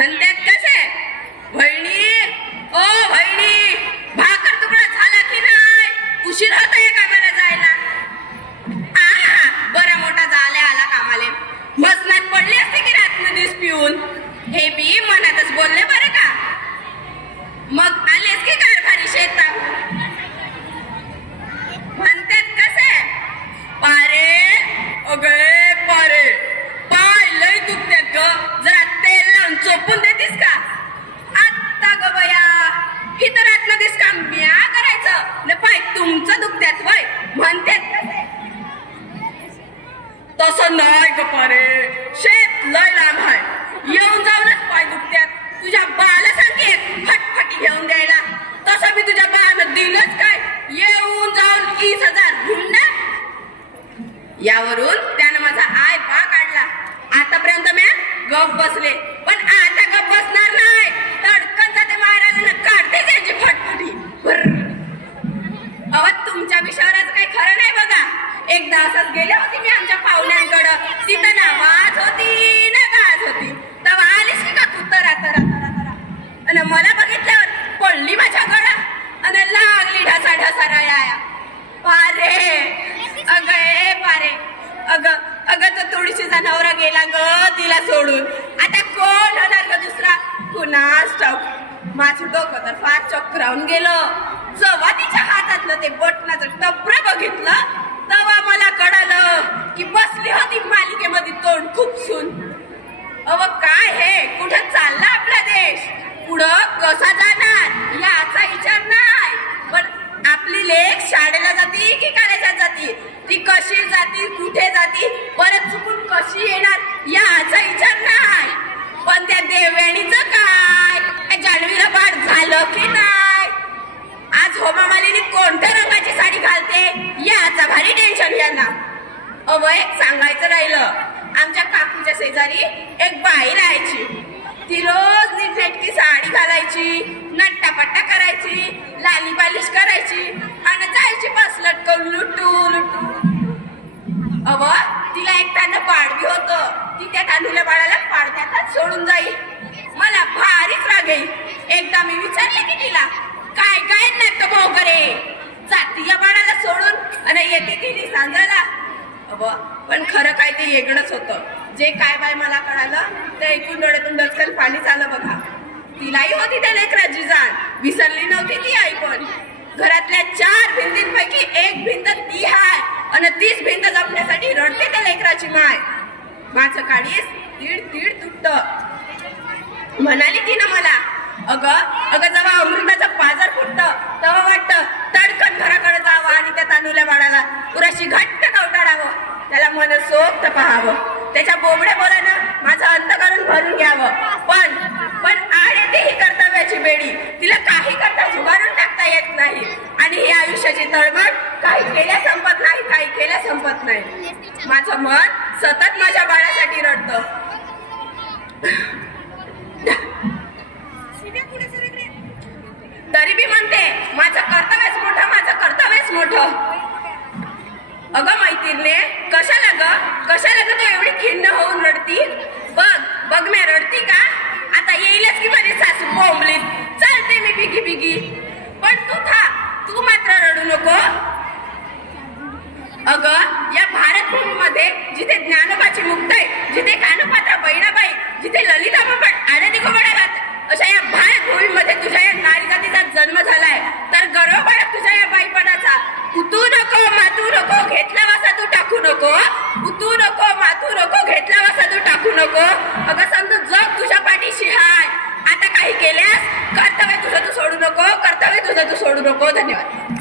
म्हणतात कसे वहिनी ओ वहिनी भाकर तुकडा झाला की नाही उशीर होत आहे कामाला जायला बरा मोठा झाला आला कामाले मसनात पडले असते की रात्र दिवस पिऊन हे बी मनातच बोलले बरं का मग आलेस की कारभारी शेतात म्हणतात कसे पारे अगे पारे पाय लय दुखतात ग जरा तेल लावून चोपून देतीस का आत्ता ग बया इथं रात्र दिस का म्या करायचं न पाय तुमचं दुखत्यात वय म्हणतात कसे तसं नाही ग पारे शेत लय लांब आहे येऊन जाऊनच पाय दुखत्यात तुझ्या बाला सांगे फटफटी घेऊन द्यायला तसं मी तुझ्या बाळानं दिलंच काय येऊन जाऊन 20,000 हुंडा यावरून त्यानं माझा आय बा काढला आतापर्यंत मी गप बसले पण आता गप बसणार नाही तडकन जाते महाराजांना काढते त्याची फटफटी अव तुमच्या विषयावरच काही खरं नाही बघा एकदा असंच गेले होती मी आमच्या पाहुण्यांकडं तिथं ना वाज होती ना गाज होती तेव्हा आलीस की का तू तरा तरा तरा तरा आणि मला बघितल्यावर पडली माझ्या गळा आणि लागली ढसा ढसा रळाया पारे अग ए पारे अग अग तो थोडीशी नवरा गेला ग तिला सोडून आता कोण होणार ग दुसरा कुणास ठाऊक माझं डोकं तर फार चक्रावून गेलं जेव्हा तिच्या हातातलं ते बटनाचं टपरं बघितलं तेव्हा मला कळालं की बसली होती मालिकेमध्ये तोंड खुपसून अव काय हे कुठं चालला आपला देश पुढं कसा जाणार याचा विचार नाही पण आपली लेक शाळेला जाती की कॉलेजात जाती ती कशी जाती कुठे जाती परत चुकून कशी येणार याचा विचार नाही पण त्या देवयाणीचं काय जाणवीला बाळ झालं की नाही आज होमा मालिनी कोणत्या रंगाची साडी घालते याचा भारी टेन्शन यांना अव एक सांगायचं राहिलं आमच्या काकूच्या शेजारी एक बाई राहायची ती रोज नीटनेटकी साडी घालायची नट्टापट्टा करायची लाली पालिश करायची आणि जायची बस लटकवून लुटू लुटू अव तिला एक त्यानं बाळबी होतं ती त्या तांदूल्या बाळाला पाडत्यातच सोडून जाई मला भारीच राग येई एकदा मी विचारले की तिला काय काय नाही तो भोगरे जाती या बाळाला सोडून आणि येते तिने सांगायला अव पण खरं काय ते वेगळंच होतं जे काय बाय मला कळालं ते ऐकून डोळ्यातून डचकन पाणी चालं बघा तिलाही होती त्या लेकराची जाण विसरली नव्हती ती आई पण घरातल्या 4 भिंतींपैकी एक भिंत ती हाय आणि 30 भिंत जपण्यासाठी रडते त्या लेकराची माय माझं काळीस तीड तीड तुटत म्हणाली तिनं मला अगं जेव्हा अमृताचं पाजर फुटतं तेव्हा वाटतं तडकन घराकडे जावं आणि त्या तांदूल्या बाळाला पुराशी घट्ट कवटाळावं त्याला मनसोक्त पाहावं त्याच्या बोबड्या बोलानं माझं अंतकरण भरून घ्यावं पण आड येते ही कर्तव्याची बेडी तिला काही करता झुगारून टाकता येत नाही आणि ही आयुष्याची तळमळ काही केल्या संपत नाही काही केल्या संपत नाही माझं मन सतत माझ्या बाळासाठी रडतं तरी बी म्हणते माझं कर्तव्यच मोठं माझं कर्तव्यच मोठं अगं मैत्रिणे कशाला ग तू एवढी खिन्न होऊन रडती बघ मी रडती का आता येईलच की माझी सासू बोंबलीत चालते मी बिगी बिगी पण तू मात्र रडू नको अगं या भारतभूमीमध्ये जिथे ज्ञानोबाची मुक्ताई जिथे कानोपात्रा बहिणाबाई जिथे ललिताबाई आडे घात अशा या भारतभूमीमध्ये तुझ्या या नारी जातीचा जन्म झालाय तर गर्व बाळग तुझ्या या बाईपणाचा उतू नको मातू नको घेतला वासा तू टाकू नको उतू नको मातू नको घेतला वासा तू टाकू नको अगं समजा जग तुझ्या पाठीशी हाय आता काही केल्यास कर्तव्य तुझं तू सोडू नको कर्तव्य तुझं तू सोडू नको धन्यवाद